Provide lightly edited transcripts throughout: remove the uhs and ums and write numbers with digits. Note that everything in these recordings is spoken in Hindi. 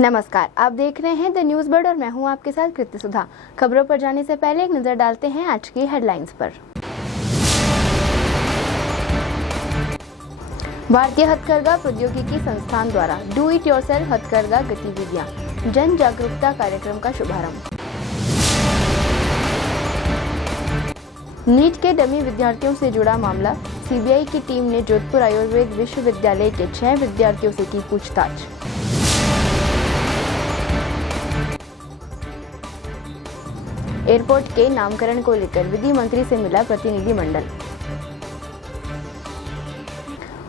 नमस्कार, आप देख रहे हैं द न्यूज़ बर्ड और मैं हूं आपके साथ कृति सुधा। खबरों पर जाने से पहले एक नजर डालते हैं आज की हेडलाइंस पर। भारतीय हथकरघा प्रौद्योगिकी संस्थान द्वारा डू इट योरसेल्फ हथकरघा गतिविधियां, जन जागरूकता कार्यक्रम का शुभारंभ। नीट के डमी विद्यार्थियों से जुड़ा मामला, सीबीआई की टीम ने जोधपुर आयुर्वेद विश्वविद्यालय के 6 विद्यार्थियों से की पूछताछ। एयरपोर्ट के नामकरण को लेकर विधि मंत्री से मिला प्रतिनिधिमंडल।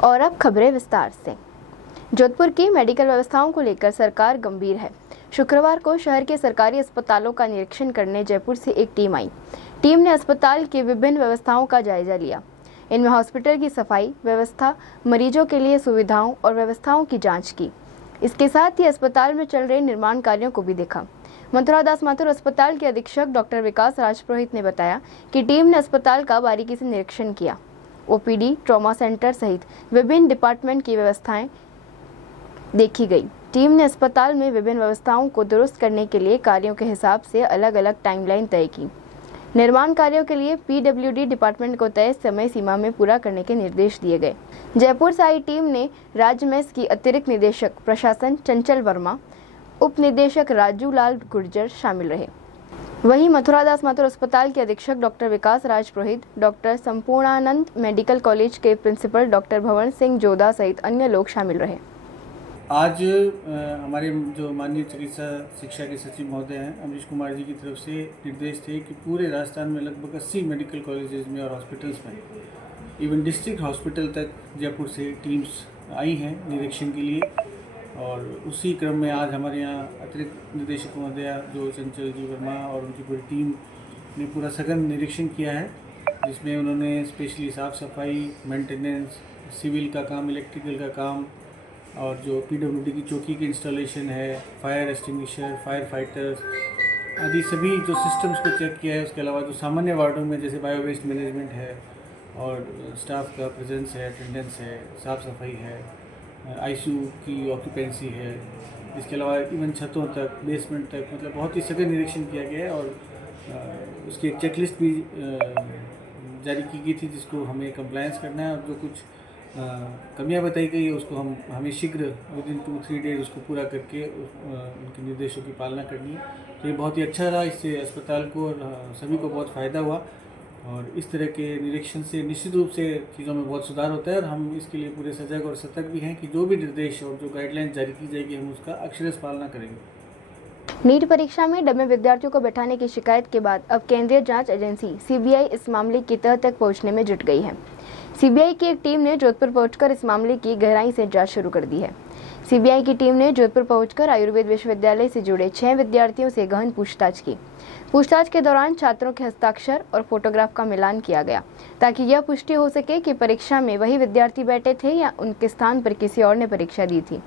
और अब खबरें विस्तार से। जोधपुर की मेडिकल व्यवस्थाओं को लेकर सरकार गंभीर है। शुक्रवार को शहर के सरकारी अस्पतालों का निरीक्षण करने जयपुर से एक टीम आई। टीम ने अस्पताल की विभिन्न व्यवस्थाओं का जायजा लिया। इनमें हॉस्पिटल की सफाई व्यवस्था, मरीजों के लिए सुविधाओं और व्यवस्थाओं की जांच की। इसके साथ ही अस्पताल में चल रहे निर्माण कार्यों को भी देखा। मथुरा दास माथुर अस्पताल के अधीक्षक डॉक्टर विकास राजपुरोहित ने बताया कि टीम ने अस्पताल का बारीकी से निरीक्षण किया। ओपीडी, ट्रॉमा सेंटर सहित विभिन्न डिपार्टमेंट की व्यवस्थाएं देखी गई। टीम ने अस्पताल में विभिन्न व्यवस्थाओं को दुरुस्त करने के लिए कार्यों के हिसाब से अलग अलग टाइमलाइन तय की। निर्माण कार्यों के लिए पीडब्ल्यूडी डिपार्टमेंट को तय समय सीमा में पूरा करने के निर्देश दिए गए। जयपुर से आई टीम ने राज्य मेस की अतिरिक्त निदेशक प्रशासन चंचल वर्मा, उप निदेशक राजू लाल गुर्जर शामिल रहे। वहीं मथुरा दास माथुर अस्पताल के अधीक्षक डॉक्टर विकास राजपुरोहित, डॉक्टर संपूर्णानंद मेडिकल कॉलेज के प्रिंसिपल डॉक्टर भवन सिंह जोधा सहित अन्य लोग शामिल रहे। आज हमारे जो माननीय चिकित्सा शिक्षा के सचिव महोदय हैं अमरीश कुमार जी की तरफ से निर्देश थे कि पूरे राजस्थान में लगभग 80 मेडिकल कॉलेजेस में और हॉस्पिटल्स में, इवन डिस्ट्रिक्ट हॉस्पिटल तक जयपुर से टीम्स आई हैं निरीक्षण के लिए। और उसी क्रम में आज हमारे यहाँ अतिरिक्त निदेशक महोदया जो चंचल जी वर्मा और उनकी पूरी टीम ने पूरा सघन निरीक्षण किया है, जिसमें उन्होंने स्पेशली साफ़ सफाई, मेंटेनेंस, सिविल का काम, इलेक्ट्रिकल का काम और जो पीडब्ल्यूडी की चौकी की इंस्टॉलेशन है, फायर एक्सटिंग्विशर, फायर फाइटर्स आदि सभी जो सिस्टम्स को चेक किया है। उसके अलावा जो सामान्य वार्डों में जैसे बायो वेस्ट मैनेजमेंट है और स्टाफ का प्रेजेंस है, अटेंडेंस है, साफ़ सफाई है, आईसीयू की ऑक्यूपेंसी है, इसके अलावा इवन छतों तक, बेसमेंट तक, मतलब बहुत ही सघन निरीक्षण किया गया है। और उसकी एक चेकलिस्ट भी जारी की गई थी जिसको हमें कंप्लायंस करना है और जो कुछ कमियां बताई गई है उसको हमें शीघ्र विदिन 2-3 डेज उसको पूरा करके उनके निर्देशों की पालना करनी है। तो ये बहुत ही अच्छा रहा, इससे अस्पताल को और सभी को बहुत फ़ायदा हुआ और इस तरह के निरीक्षण से निश्चित रूप से चीज़ों में बहुत सुधार होता है। और हम इसके लिए पूरे सजग और सतर्क भी हैं कि जो भी निर्देश और जो गाइडलाइंस जारी की जाएगी हम उसका अक्षरशः पालना करेंगे। नीट परीक्षा में डमे विद्यार्थियों को बैठाने की शिकायत के बाद अब केंद्रीय जांच एजेंसी सीबीआई इस मामले की तह तक पहुंचने में जुट गई है। सीबीआई की एक टीम ने जोधपुर पहुंचकर इस मामले की गहराई से जांच शुरू कर दी है। सीबीआई की टीम ने जोधपुर पहुंचकर आयुर्वेद विश्वविद्यालय से जुड़े 6 विद्यार्थियों से गहन पूछताछ की। पूछताछ के दौरान छात्रों के हस्ताक्षर और फोटोग्राफ का मिलान किया गया ताकि यह पुष्टि हो सके कि परीक्षा में वही विद्यार्थी बैठे थे या उनके स्थान पर किसी और ने परीक्षा दी थी।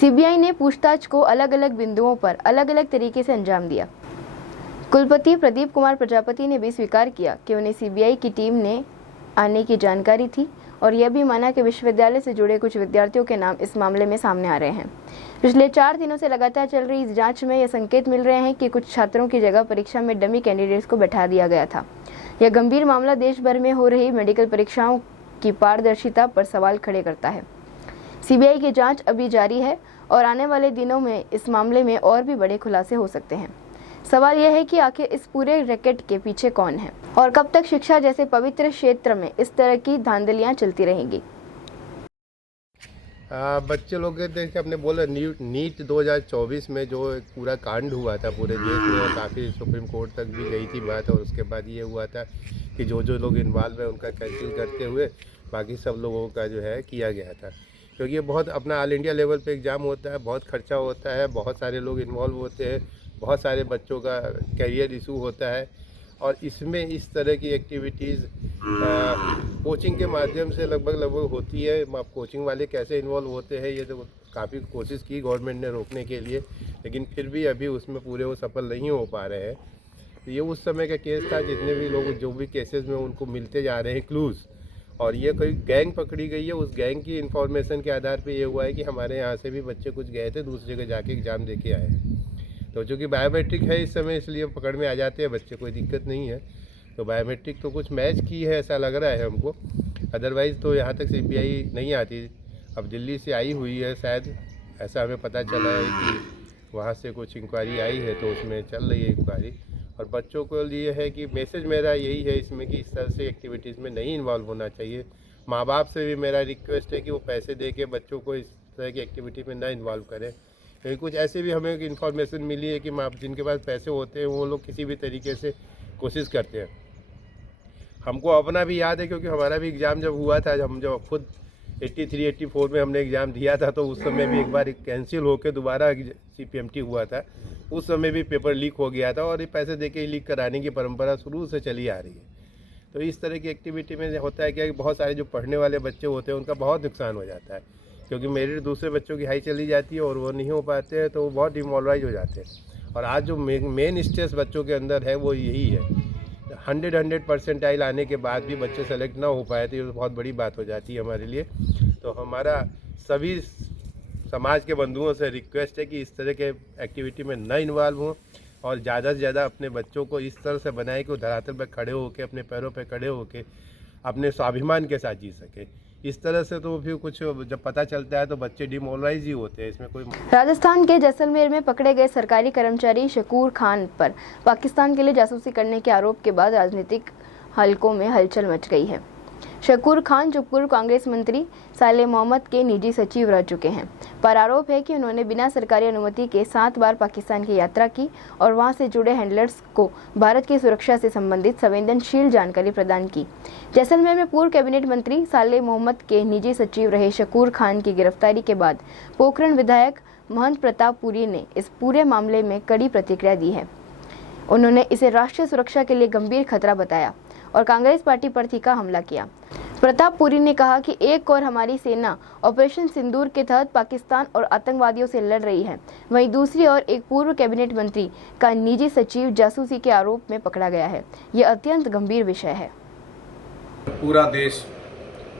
सीबीआई ने पूछताछ को अलग अलग बिंदुओं पर अलग अलग तरीके से अंजाम दिया। कुलपति प्रदीप कुमार प्रजापति ने भी स्वीकार किया कि उन्हें सीबीआई की टीम ने आने की जानकारी थी और यह भी माना कि विश्वविद्यालय से जुड़े कुछ विद्यार्थियों के नाम इस मामले में सामने आ रहे हैं। पिछले 4 दिनों से लगातार चल रही इस जांच में यह संकेत मिल रहे हैं कि कुछ छात्रों की जगह परीक्षा में डमी कैंडिडेट्स को बैठा दिया गया था। यह गंभीर मामला देश भर में हो रही मेडिकल परीक्षाओं की पारदर्शिता पर सवाल खड़े करता है। सीबीआई की जांच अभी जारी है और आने वाले दिनों में इस मामले में और भी बड़े खुलासे हो सकते हैं। सवाल यह है कि आखिर इस पूरे रैकेट के पीछे कौन है और कब तक शिक्षा जैसे पवित्र क्षेत्र में इस तरह की धांधलियां चलती रहेंगी। बच्चे लोग देखिए अपने बोले नीट 2024 में जो पूरा कांड हुआ था पूरे देश में और काफ़ी सुप्रीम कोर्ट तक भी गई थी बात। और उसके बाद ये हुआ था कि जो लोग इन्वॉल्व है उनका कैंसिल करते हुए बाकी सब लोगों का जो है किया गया था। क्योंकि ये बहुत अपना ऑल इंडिया लेवल पे एग्ज़ाम होता है, बहुत खर्चा होता है, बहुत सारे लोग इन्वॉल्व होते हैं, बहुत सारे बच्चों का कैरियर इशू होता है। और इसमें इस तरह की एक्टिविटीज़ कोचिंग के माध्यम से लगभग होती है। अब कोचिंग वाले कैसे इन्वॉल्व होते हैं ये तो काफ़ी कोशिश की गवर्नमेंट ने रोकने के लिए, लेकिन फिर भी अभी उसमें पूरे वो सफल नहीं हो पा रहे हैं। तो ये उस समय का केस था, जितने भी लोग जो भी केसेस में उनको मिलते जा रहे हैं क्लूज़, और ये कोई गैंग पकड़ी गई है, उस गैंग की इन्फॉर्मेशन के आधार पे ये हुआ है कि हमारे यहाँ से भी बच्चे कुछ गए थे, दूसरी जगह जाके एग्ज़ाम दे के आए हैं। तो चूँकि बायोमेट्रिक है इस समय, इसलिए पकड़ में आ जाते हैं बच्चे, कोई दिक्कत नहीं है। तो बायोमेट्रिक तो कुछ मैच की है ऐसा लग रहा है हमको, अदरवाइज़ तो यहाँ तक CBI नहीं आती। अब दिल्ली से आई हुई है शायद, ऐसा हमें पता चला है कि वहाँ से कुछ इंक्वायरी आई है, तो उसमें चल रही है इंक्वायरी। और बच्चों को लिए है कि मैसेज मेरा यही है इसमें कि इस तरह से एक्टिविटीज़ में नहीं इन्वॉल्व होना चाहिए। माँ बाप से भी मेरा रिक्वेस्ट है कि वो पैसे दे के बच्चों को इस तरह की एक्टिविटी में ना इन्वॉल्व करें, क्योंकि कुछ ऐसे भी हमें इन्फॉर्मेशन मिली है कि माँ जिनके पास पैसे होते हैं वो लोग किसी भी तरीके से कोशिश करते हैं। हमको अपना भी याद है, क्योंकि हमारा भी एग्ज़ाम जब हुआ था, हम जब खुद 83-84 में हमने एग्ज़ाम दिया था, तो उस समय भी एक बार कैंसिल होकर दोबारा CPMT हुआ था। उस समय भी पेपर लीक हो गया था, और ये पैसे देके ही लीक कराने की परंपरा शुरू से चली आ रही है। तो इस तरह की एक्टिविटी में होता है क्या कि बहुत सारे जो पढ़ने वाले बच्चे होते हैं उनका बहुत नुकसान हो जाता है, क्योंकि मेरे दूसरे बच्चों की हाई चली जाती है और वो नहीं हो पाते हैं, तो वो बहुत डिमोरलाइज हो जाते हैं। और आज जो मेन स्ट्रेस बच्चों के अंदर है वो यही है। 100 परसेंटाइल आने के बाद भी बच्चे सेलेक्ट ना हो पाए तो ये बहुत बड़ी बात हो जाती है हमारे लिए। तो हमारा सभी समाज के बंधुओं से रिक्वेस्ट है कि इस तरह के एक्टिविटी में न इन्वॉल्व हों, और ज़्यादा से ज़्यादा अपने बच्चों को इस तरह से बनाए कि वो धरातल पर खड़े होकर, अपने पैरों पर खड़े होकर अपने स्वाभिमान के साथ जी सके। इस तरह से तो फिर कुछ जब पता चलता है तो बच्चे डिमोरलाइज ही होते हैं, इसमें कोई। राजस्थान के जैसलमेर में पकड़े गए सरकारी कर्मचारी शकूर खान पर पाकिस्तान के लिए जासूसी करने के आरोप के बाद राजनीतिक हलकों में हलचल मच गई है। शकूर खान जो पूर्व कांग्रेस मंत्री साले मोहम्मद के निजी सचिव रह चुके हैं, पर आरोप है कि उन्होंने बिना सरकारी अनुमति के 7 बार पाकिस्तान की यात्रा की और वहां से जुड़े हैंडलर्स को भारत की सुरक्षा से संबंधित संवेदनशील जानकारी प्रदान की। जैसलमेर में पूर्व कैबिनेट मंत्री साले मोहम्मद के निजी सचिव रहे शकूर खान की गिरफ्तारी के बाद पोखरण विधायक महंत प्रताप पुरी ने इस पूरे मामले में कड़ी प्रतिक्रिया दी है। उन्होंने इसे राष्ट्रीय सुरक्षा के लिए गंभीर खतरा बताया और कांग्रेस पार्टी पर तीखा हमला किया। प्रताप पुरी ने कहा कि एक और हमारी सेना ऑपरेशन सिंदूर के तहत पाकिस्तान और आतंकवादियों से लड़ रही है, वहीं दूसरी ओर एक पूर्व कैबिनेट मंत्री का निजी सचिव जासूसी के आरोप में पकड़ा गया है। यह अत्यंत गंभीर विषय है। पूरा देश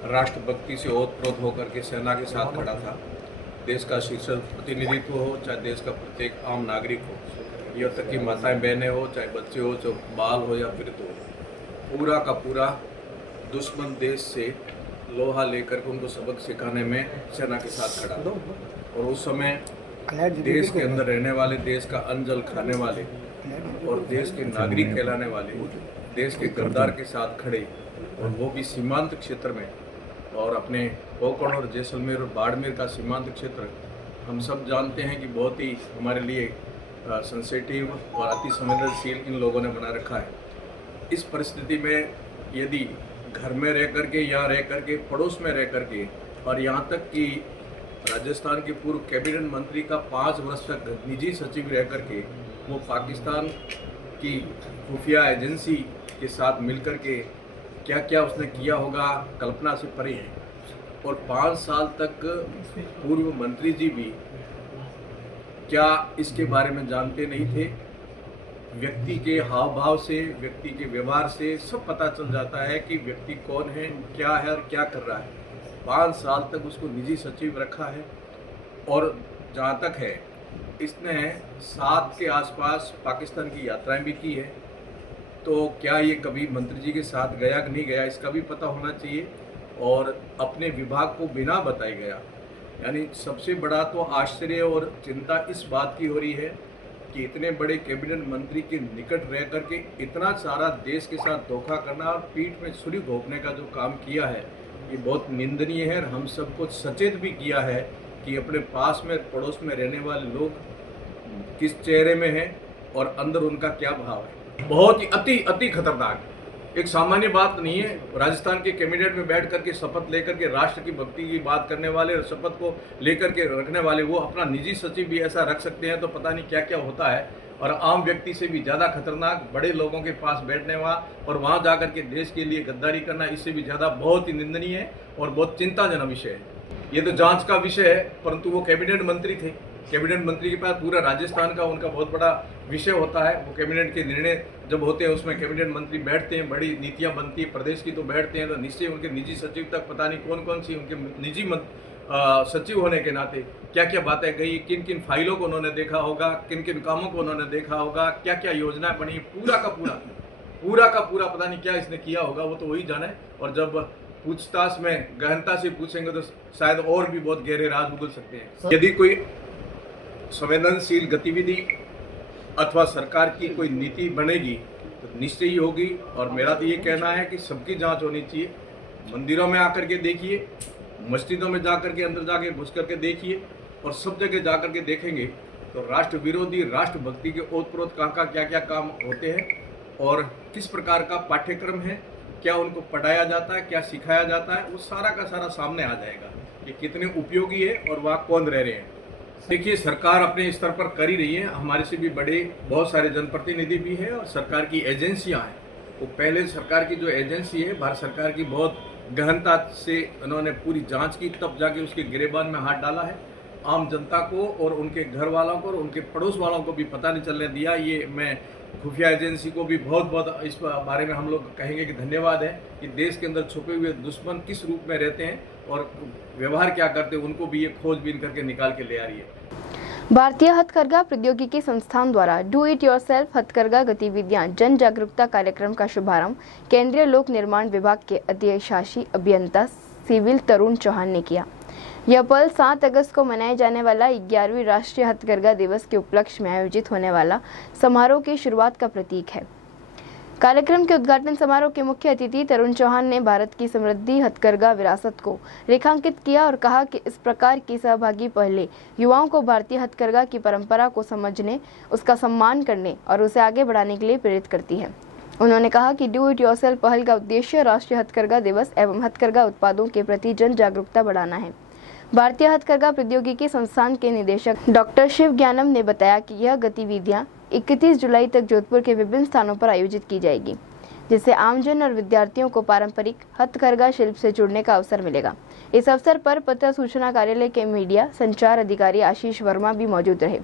राष्ट्रभक्ति से ओतप्रोत होकर के सेना के साथ खड़ा था। देश का शीर्ष प्रतिनिधित्व हो, चाहे देश का प्रत्येक आम नागरिक हो, यहाँ तक कि माताएं बहनें हो, चाहे बच्चे हो, चाहे बाल हो या वृद्ध हो, पूरा का पूरा दुश्मन देश से लोहा लेकर के उनको सबक सिखाने में सेना के साथ खड़ा था। और उस समय देश के अंदर रहने वाले, देश का अन्न जल खाने वाले और देश के नागरिक कहलाने वाले देश के गद्दार के साथ खड़े, और वो भी सीमांत क्षेत्र में। और अपने पोखरण और जैसलमेर और बाड़मेर का सीमांत क्षेत्र हम सब जानते हैं कि बहुत ही हमारे लिए सेंसिटिव और अति संवेदनशील इन लोगों ने बना रखा है। इस परिस्थिति में यदि घर में रह करके, यहाँ रह करके, पड़ोस में रह करके, और यहाँ तक कि राजस्थान के पूर्व कैबिनेट मंत्री का 5 वर्ष तक निजी सचिव रह करके वो पाकिस्तान की खुफिया एजेंसी के साथ मिलकर के क्या क्या उसने किया होगा, कल्पना से परे है। और 5 साल तक पूर्व मंत्री जी भी क्या इसके बारे में जानते नहीं थे। व्यक्ति के हाव भाव से, व्यक्ति के व्यवहार से सब पता चल जाता है कि व्यक्ति कौन है, क्या है और क्या कर रहा है। 5 साल तक उसको निजी सचिव रखा है। और जहाँ तक है, इसने 7 के आसपास पाकिस्तान की यात्राएं भी की है। तो क्या ये कभी मंत्री जी के साथ गया कि नहीं गया, इसका भी पता होना चाहिए। और अपने विभाग को बिना बताए गया, यानी सबसे बड़ा तो आश्चर्य और चिंता इस बात की हो रही है कि इतने बड़े कैबिनेट मंत्री के निकट रह करके इतना सारा देश के साथ धोखा करना और पीठ में छुरी घोंपने का जो काम किया है, ये बहुत निंदनीय है। और हम सबको सचेत भी किया है कि अपने पास में, पड़ोस में रहने वाले लोग किस चेहरे में हैं और अंदर उनका क्या भाव है। बहुत ही अति खतरनाक, एक सामान्य बात नहीं है। राजस्थान के कैबिनेट में बैठ करके शपथ लेकर के राष्ट्र की भक्ति की बात करने वाले और शपथ को लेकर के रखने वाले, वो अपना निजी सचिव भी ऐसा रख सकते हैं, तो पता नहीं क्या क्या होता है। और आम व्यक्ति से भी ज़्यादा खतरनाक बड़े लोगों के पास बैठने और वहाँ जा कर के देश के लिए गद्दारी करना, इससे भी ज़्यादा बहुत ही निंदनीय है और बहुत चिंताजनक विषय है। ये तो जांच का विषय है, परंतु वो कैबिनेट मंत्री थे। कैबिनेट मंत्री के पास पूरा राजस्थान का उनका बहुत बड़ा विषय होता है। वो कैबिनेट के निर्णय जब होते हैं उसमें कैबिनेट मंत्री बैठते हैं, बड़ी नीतियां बनती है प्रदेश की तो बैठते हैं, तो निश्चय उनके निजी सचिव तक पता नहीं कौन कौन सी उनके निजी सचिव होने के नाते क्या क्या बातें गई, किन किन फाइलों को उन्होंने देखा होगा, किन किन कामों को उन्होंने देखा होगा, क्या क्या योजनाएं बनी, पूरा का पूरा पता नहीं क्या इसने किया होगा, वो तो वही जाने। और जब पूछताछ में गहनता से पूछेंगे तो शायद और भी बहुत गहरे राज उगल सकते हैं। यदि कोई संवेदनशील गतिविधि अथवा सरकार की कोई नीति बनेगी तो निश्चय ही होगी। और मेरा तो ये कहना है कि सबकी जांच होनी चाहिए। मंदिरों में आकर के देखिए, मस्जिदों में जाकर के अंदर जाके घुस करके देखिए, और सब जगह जाकर के देखेंगे तो राष्ट्र विरोधी, राष्ट्रभक्ति के ओतप्रोत कहाँ क्या क्या काम होते हैं और किस प्रकार का पाठ्यक्रम है, क्या उनको पढ़ाया जाता है, क्या सिखाया जाता है, वो सारा का सारा सामने आ जाएगा कि कितने उपयोगी है और वहाँ कौन रह रहे हैं। देखिए, सरकार अपने स्तर पर कर ही रही है, हमारे से भी बड़े बहुत सारे जनप्रतिनिधि भी हैं और सरकार की एजेंसियां हैं। वो पहले सरकार की जो एजेंसी है, भारत सरकार की, बहुत गहनता से उन्होंने पूरी जांच की, तब जाके उसके गिरेबान में हाथ डाला है। आम जनता को और उनके घर वालों को और उनके पड़ोस वालों को भी पता नहीं चलने दिया। ये मैं खुफिया एजेंसी को भी बहुत बहुत इस बारे में हम लोग कहेंगे कि धन्यवाद है कि देश के अंदर छुपे हुए दुश्मन किस रूप में रहते हैं और व्यवहार क्या करते हैं, उनको भी ये खोजबीन करके निकाल के ले आ रही है। भारतीय हथकरघा प्रौद्योगिकी संस्थान द्वारा डू इट योरसेल्फ हथकरघा गतिविधियां जन जागरूकता कार्यक्रम का शुभारंभ केंद्रीय लोक निर्माण विभाग के अधिशासी अभियंता सिविल तरुण चौहान ने किया। यह पल 7 अगस्त को मनाए जाने वाला 11वीं राष्ट्रीय हथकरघा दिवस के उपलक्ष्य में आयोजित होने वाला समारोह की शुरुआत का प्रतीक है। कार्यक्रम के उद्घाटन समारोह के मुख्य अतिथि तरुण चौहान ने भारत की समृद्धि हथकरघा विरासत को रेखांकित किया और कहा कि इस प्रकार की सहभागी पहले युवाओं को भारतीय हथकरघा की परंपरा को समझने, उसका सम्मान करने और उसे आगे बढ़ाने के लिए प्रेरित करती है। उन्होंने कहा कि डू इट योरसेल्फ पहल का उद्देश्य राष्ट्रीय हथकरघा दिवस एवं हथकरघा उत्पादों के प्रति जन जागरूकता बढ़ाना है। भारतीय हथकरघा प्रौद्योगिकी संस्थान के निदेशक डॉक्टर शिव ज्ञानम ने बताया कि यह गतिविधियां 31 जुलाई तक जोधपुर के विभिन्न स्थानों पर आयोजित की जाएगी, जिससे आमजन और विद्यार्थियों को पारंपरिक हथकरघा शिल्प से जुड़ने का अवसर मिलेगा। इस अवसर पर पत्र सूचना कार्यालय के मीडिया संचार अधिकारी आशीष वर्मा भी मौजूद रहे।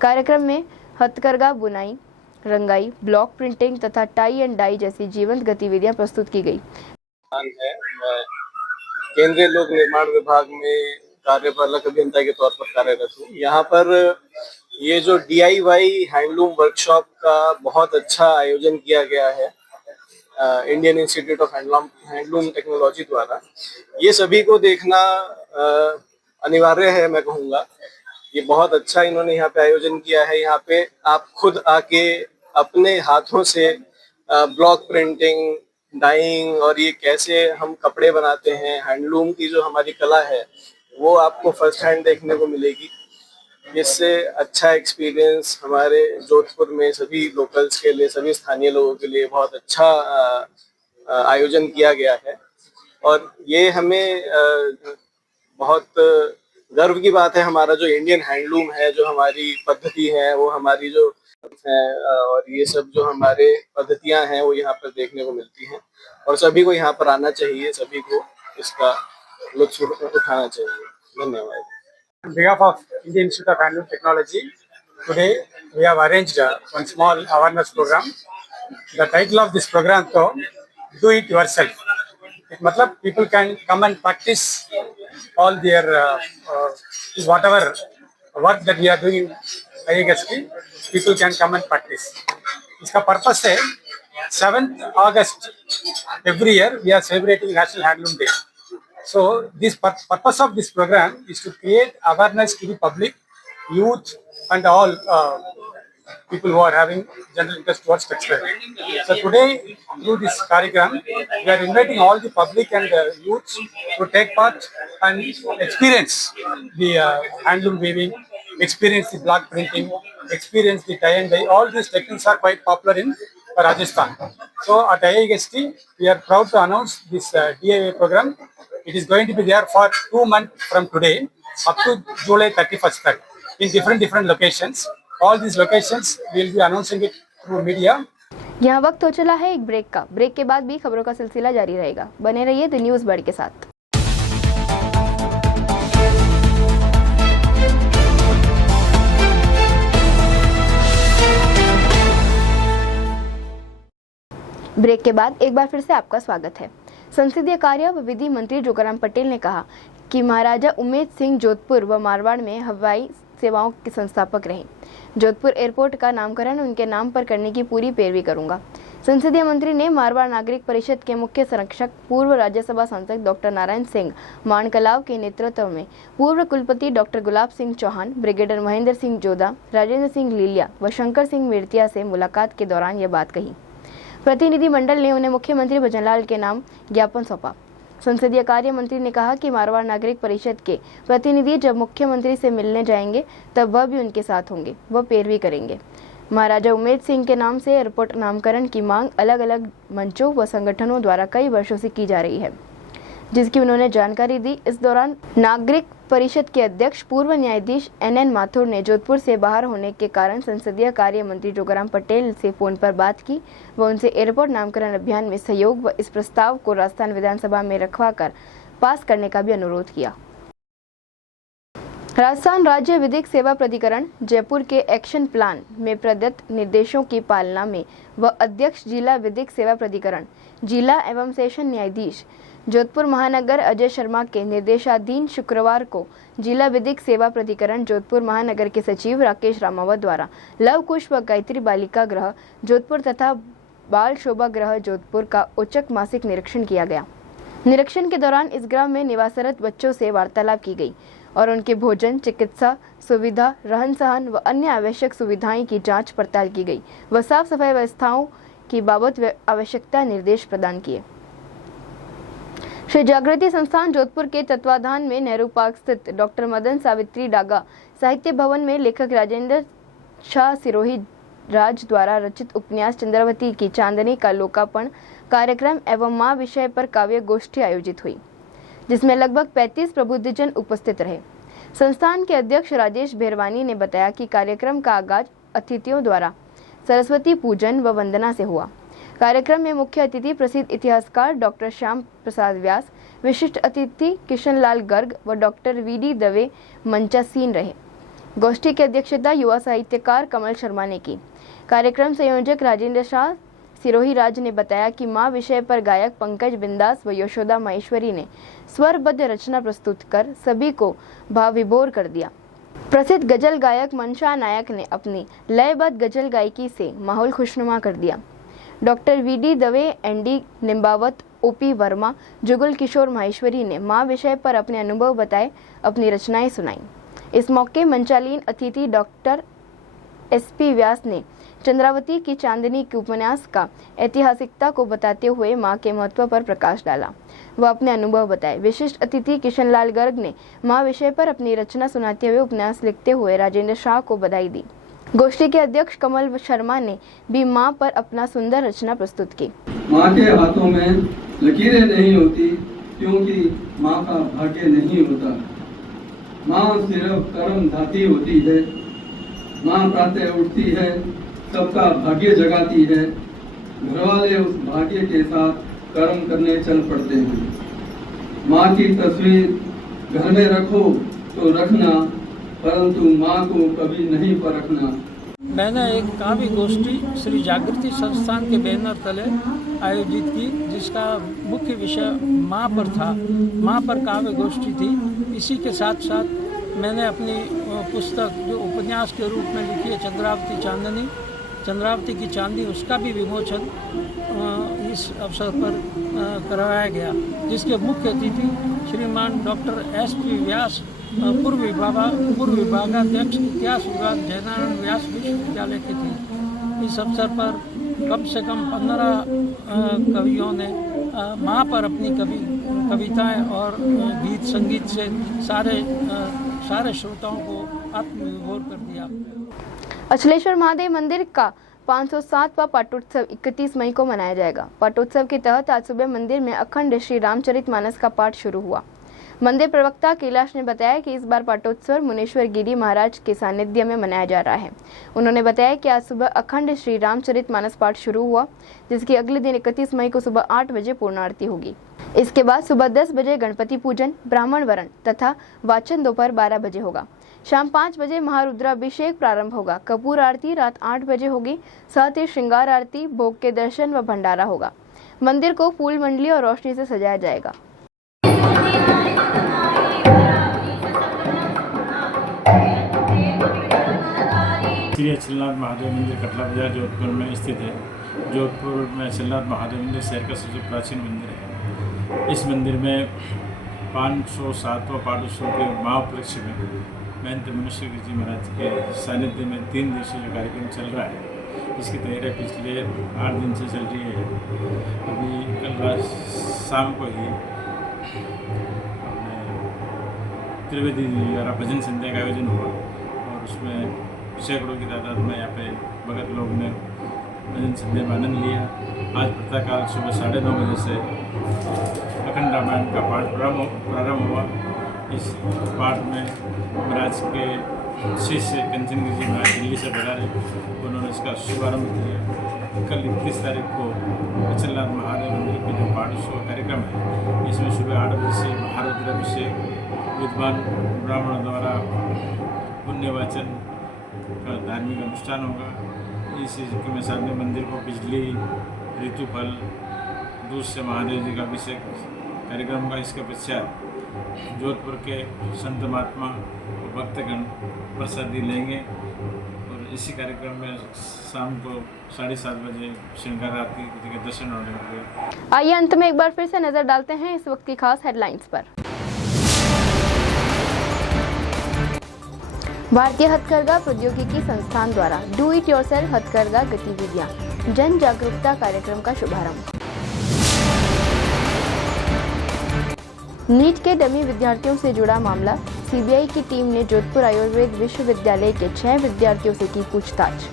कार्यक्रम में हथकरघा बुनाई, रंगाई, ब्लॉक प्रिंटिंग तथा टाई एंड डाई जैसी जीवंत गतिविधियां प्रस्तुत की गई। केंद्रीय लोक निर्माण विभाग में कार्यपालक अभियंता के तौर पर कार्यरत हूँ। यहाँ पर ये जो DIY हैंडलूम वर्कशॉप का बहुत अच्छा आयोजन किया गया है Indian institute of handloom technology द्वारा, ये सभी को देखना अनिवार्य है। मैं कहूँगा ये बहुत अच्छा इन्होंने यहाँ पे आयोजन किया है। यहाँ पे आप खुद आके अपने हाथों से ब्लॉक प्रिंटिंग, डाइंग और ये कैसे हम कपड़े बनाते हैं, हैंडलूम की जो हमारी कला है वो आपको फर्स्ट हैंड देखने को मिलेगी। इससे अच्छा एक्सपीरियंस हमारे जोधपुर में सभी लोकल्स के लिए, सभी स्थानीय लोगों के लिए बहुत अच्छा आयोजन किया गया है। और ये हमें बहुत गर्व की बात है। हमारा जो इंडियन हैंडलूम है, जो हमारी पद्धति है, वो हमारी जो है और ये सब जो हमारे पद्धतियां हैं वो यहाँ पर देखने को मिलती हैं और सभी को यहाँ पर आना चाहिए, सभी को इसका लुत्फ उठाना चाहिए। धन्यवाद। On behalf of Indian Institute of Handloom Technology, today we have arranged one small awareness program. The title of this program is Do It Yourself. मतलब people can come and practice all their whatever work that we are doing in IIST. People can come and practice. इसका purpose है 7th August every year we are celebrating National Handloom Day. So this purpose of this program is to create awareness to the public, youth and all people who are having general interest towards textile. So today through this कार्यक्रम we are inviting all the public and youth to take part and experience the handloom weaving, experience the block printing, experience the tie and dye. All these techniques are quite popular in Rajasthan. So at IIST we are proud to announce this DIY program. It is going to be there for 2 months from today up to July 31st in different locations. All these locations we will be announcing it through media. यहाँ वक्त हो चला है एक ब्रेक का। ब्रेक के बाद भी खबरों का सिलसिला जारी रहेगा। बने रहिए द न्यूज़ बर्ड के साथ। ब्रेक के बाद एक बार फिर से आपका स्वागत है। संसदीय कार्य व विधि मंत्री जोगाराम पटेल ने कहा कि महाराजा उमेद सिंह जोधपुर व मारवाड़ में हवाई सेवाओं के संस्थापक रहे। जोधपुर एयरपोर्ट का नामकरण उनके नाम पर करने की पूरी पैरवी करूंगा। संसदीय मंत्री ने मारवाड़ नागरिक परिषद के मुख्य संरक्षक पूर्व राज्यसभा सांसद डॉक्टर नारायण सिंह मानकलाव के नेतृत्व में पूर्व कुलपति डॉक्टर गुलाब सिंह चौहान, ब्रिगेडियर महेंद्र सिंह जोधा, राजेंद्र सिंह लीलिया व शंकर सिंह मिर्तिया से मुलाकात के दौरान यह बात कही। प्रतिनिधिमंडल ने उन्हें मुख्यमंत्री भजनलाल के नाम ज्ञापन सौंपा। संसदीय कार्य मंत्री ने कहा कि मारवाड़ नागरिक परिषद के प्रतिनिधि जब मुख्यमंत्री से मिलने जाएंगे तब वह भी उनके साथ होंगे, वह पैरवी करेंगे। महाराजा उमेद सिंह के नाम से एयरपोर्ट नामकरण की मांग अलग अलग मंचों व संगठनों द्वारा कई वर्षों से की जा रही है, जिसकी उन्होंने जानकारी दी। इस दौरान नागरिक परिषद के अध्यक्ष पूर्व न्यायाधीश NN माथुर ने जोधपुर से बाहर होने के कारण संसदीय कार्य मंत्री जोगाराम पटेल से फोन पर बात की व उनसे एयरपोर्ट नामकरण अभियान में सहयोग व इस प्रस्ताव को राजस्थान विधानसभा में रखवाकर पास करने का भी अनुरोध किया। राजस्थान राज्य विधिक सेवा प्राधिकरण जयपुर के एक्शन प्लान में प्रदत्त निर्देशों की पालना में व अध्यक्ष जिला विधिक सेवा प्राधिकरण जिला एवं सेशन न्यायाधीश जोधपुर महानगर अजय शर्मा के निर्देशाधीन शुक्रवार को जिला विधिक सेवा प्राधिकरण जोधपुर महानगर के सचिव राकेश रामावत द्वारा लव कुश व गायत्री बालिका गृह जोधपुर तथा बाल शोभा गृह जोधपुर का औचक मासिक निरीक्षण किया गया। निरीक्षण के दौरान इस गृह में निवासरत बच्चों से वार्तालाप की गई और उनके भोजन, चिकित्सा सुविधा, रहन सहन व अन्य आवश्यक सुविधाएं की जांच पड़ताल की गई व साफ सफाई व्यवस्थाओं की बाबत आवश्यकता निर्देश प्रदान किए। श्री जागृति संस्थान जोधपुर के तत्वाधान में नेहरू पार्क स्थित डॉक्टर मदन सावित्री डागा साहित्य भवन में लेखक राजेंद्र शाह सिरोही राज द्वारा रचित उपन्यास चंद्रावती की चांदनी का लोकार्पण कार्यक्रम एवं मां विषय पर काव्य गोष्ठी आयोजित हुई, जिसमें लगभग 35 प्रबुद्धजन उपस्थित रहे। संस्थान के अध्यक्ष राजेश भेरवानी ने बताया कि कार्यक्रम का आगाज अतिथियों द्वारा सरस्वती पूजन व वंदना से हुआ। कार्यक्रम में मुख्य अतिथि प्रसिद्ध इतिहासकार डॉक्टर श्याम प्रसाद व्यास, विशिष्ट अतिथि किशन लाल गर्ग व डॉक्टर VD दवे मंचासीन रहे। गोष्ठी की अध्यक्षता युवा साहित्यकार कमल शर्मा ने की। कार्यक्रम संयोजक राजेंद्र शाह सिरोही राज ने बताया कि मां विषय पर गायक पंकज बिंदास व यशोदा माहेश्वरी ने स्वरबद्ध रचना प्रस्तुत कर सभी को भाव विभोर कर दिया। प्रसिद्ध गजल गायक मनशा नायक ने अपनी लयबद्ध गजल गायकी से माहौल खुशनुमा कर दिया। Doctor VD Dave, ND Nimbawat, OP Verma, Jugal Kishore Maheshwari ने मां विषय पर अपने अनुभव बताए, अपनी रचनाएं सुनाई। इस मौके मंचालीन अतिथि डॉक्टर SP व्यास ने चंद्रावती की चांदनी के उपन्यास का ऐतिहासिकता को बताते हुए मां के महत्व पर प्रकाश डाला व अपने अनुभव बताए। विशिष्ट अतिथि किशन लाल गर्ग ने मां विषय पर अपनी रचना सुनाते हुए उपन्यास लिखते हुए राजेंद्र शाह को बधाई दी। गोष्ठी के अध्यक्ष कमल शर्मा ने भी मां पर अपना सुंदर रचना प्रस्तुत की। मां के हाथों में लकीरें नहीं होती क्योंकि मां का भाग्य नहीं होता। मां सिर्फ कर्म धाती होती है। मां प्रातः उठती है, सबका भाग्य जगाती है। घरवाले उस भाग्य के साथ कर्म करने चल पड़ते हैं। मां की तस्वीर घर में रखो तो रखना, परंतु मां को कभी नहीं परखना। मैंने एक काव्य गोष्ठी श्री जागृति संस्थान के बैनर तले आयोजित की, जिसका मुख्य विषय माँ पर था। माँ पर काव्य गोष्ठी थी। इसी के साथ साथ मैंने अपनी पुस्तक जो उपन्यास के रूप में लिखी है चंद्रावती चांदनी, चंद्रावती की चांदी, उसका भी विमोचन इस अवसर पर करवाया गया, जिसके मुख्य अतिथि श्रीमान डॉक्टर SP व्यास, पूर्व विभागाध्यक्ष इतिहास विभाग जयनारायण व्यास विश्वविद्यालय के थे। इस अवसर पर कम से कम 15 कवियों ने माँ पर अपनी कविताएं और गीत संगीत से सारे श्रोताओं को आत्मविभोर कर दिया। अचलेश्वर महादेव मंदिर का 507वां पाटोत्सव 31 मई को मनाया जाएगा। पाटोत्सव के तहत आज सुबह मंदिर में अखंड श्री रामचरितमानस का पाठ शुरू हुआ। मंदिर प्रवक्ता कैलाश ने बताया कि इस बार पाटोत्सव मुनीश्वर गिरी महाराज के सानिध्य में मनाया जा रहा है। उन्होंने बताया कि आज सुबह अखंड श्री रामचरितमानस पाठ शुरू हुआ, जिसकी अगले दिन 31 मई को सुबह 8 बजे पूर्ण आरती होगी। इसके बाद सुबह 10 बजे गणपति पूजन, ब्राह्मण वरण तथा वाचन दोपहर 12 बजे होगा। शाम 5 बजे महारुद्राभिषेक प्रारंभ होगा। कपूर आरती रात 8 बजे होगी। साथ ही श्रृंगार आरती, भोग के दर्शन व भंडारा होगा। मंदिर को फूल मंडली और रोशनी से सजाया जाएगा। श्री अचलनाथ महादेव मंदिर कटला बाजार जोधपुर में स्थित है। जोधपुर में अचलनाथ महादेव मंदिर शहर का सबसे प्राचीन मंदिर है। इस मंदिर में 507वां पाठोत्सव के महाउपलक्ष्य में महंत मनुष्य जी महाराज के सानिध्य में 3 दिवसीय कार्यक्रम चल रहा है। इसकी तैयारी पिछले 8 दिन से चल रही है। अभी कल रात शाम को ही त्रिवेदी द्वारा भजन संध्या का आयोजन हुआ और उसमें सैकड़ों की तादाद में यहाँ पे भगत लोग ने भजन संध्या में आनंद लिया। आज प्रातःकाल सुबह 9:30 बजे से अखंड रामायण का पाठ प्रारंभ हुआ। इस पाठ में महाराज के शिष्य कंचनगिरी जी महाराज दिल्ली से पधारे, उन्होंने इसका शुभारंभ किया। कल 31 तारीख को अचलनाथ महादेव मंदिर के जो पाठोत्सव कार्यक्रम है, इसमें सुबह 8 बजे से महारुद्राभिषेक, विद्वान ब्राह्मणों द्वारा पुण्यवाचन का धार्मिक अनुष्ठान होगा। इस के में सामने मंदिर को बिजली, ऋतुफल, दूध से महादेव जी का अभिषेक कार्यक्रम का। इसके पश्चात जोधपुर के संत महात्मा और भक्तगण प्रसादी लेंगे और इसी कार्यक्रम में शाम को 7:30 बजे श्रृंगार आरती के दर्शन होने होंगे। आइए अंत में एक बार फिर से नजर डालते हैं इस वक्त की खास हेडलाइंस पर। भारतीय हथकरघा प्रौद्योगिकी संस्थान द्वारा डू इट योरसेल्फ हथकरघा गतिविधियां, जन जागरूकता कार्यक्रम का शुभारंभ। नीट के डमी विद्यार्थियों से जुड़ा मामला, सीबीआई की टीम ने जोधपुर आयुर्वेद विश्वविद्यालय के 6 विद्यार्थियों से की पूछताछ।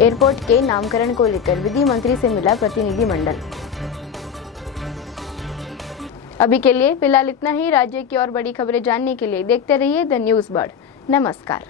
एयरपोर्ट के नामकरण को लेकर विधि मंत्री से मिला प्रतिनिधिमंडल। अभी के लिए फिलहाल इतना ही। राज्य की और बड़ी खबरें जानने के लिए देखते रहिए द न्यूज़ बर्ड। नमस्कार।